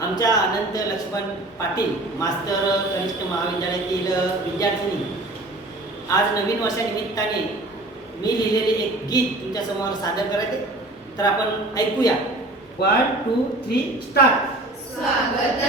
आमच्या अनंत लक्ष्मण पाटील मास्तर कनिष्ठ महाविद्यालयातील विद्यार्थिनी आज नवीन वर्षानिमित्ताने मी लिहिलेले एक गीत तुमच्यासमोर सादर करायचे. तर आपण ऐकूया. वन टू थ्री स्टार्ट स्वागत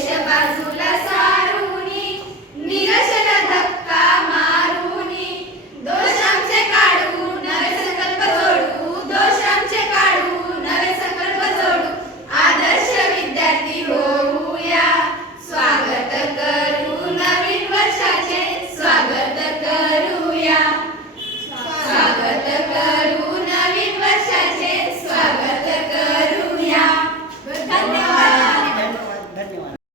deixa vazio